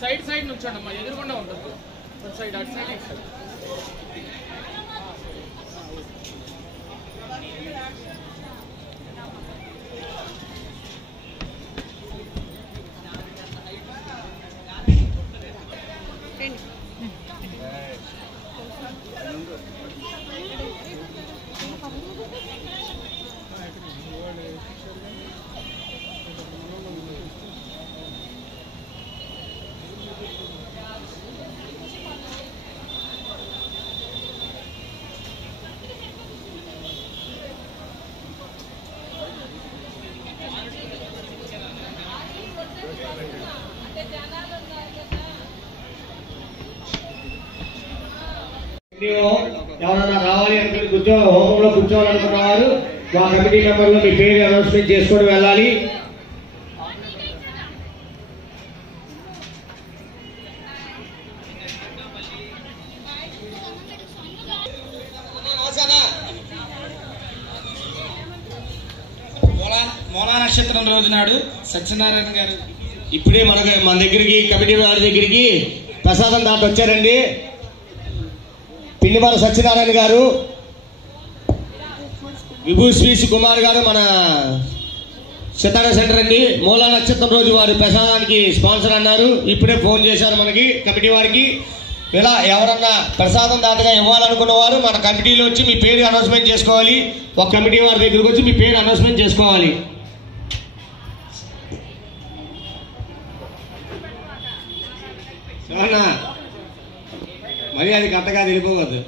Side side నుంచండి అమ్మా, ఎదురుకుండా ఉంటుంది సైడ్ అటు సైడ్ ఇటు సైడ్. ఎవరన్నా రావాలి అనుకుని హోమంలో కూర్చోవాలనుకున్న వారు మా కమిటీ మెంబర్లు మీ పేరు అనౌన్స్మెంట్ చేసుకొని వెళ్ళాలి. మూలా నక్షత్రం రోజు నాడు సత్యనారాయణ గారు ఇప్పుడే మన దగ్గరికి కమిటీ వారి దగ్గరికి ప్రసాదం దాటి వచ్చారండి. పిల్లిమల సత్యనారాయణ గారు, విభూ శ్రీష్ కుమార్ గారు మన సితారా సెంటర్ అండి. మూలా నక్షత్రం రోజు వారి ప్రసాదానికి స్పాన్సర్ అన్నారు. ఇప్పుడే ఫోన్ చేశారు మనకి కమిటీ వారికి. ఇలా ఎవరన్నా ప్రసాదం దాతగా ఇవ్వాలనుకున్న వారు మన కమిటీలో వచ్చి మీ పేరు అనౌన్స్మెంట్ చేసుకోవాలి. ఒక కమిటీ వారి దగ్గరకు వచ్చి మీ పేరు అనౌన్స్మెంట్ చేసుకోవాలి. మరి అది కరెక్ట్గా వెళ్ళిపోకూడదు.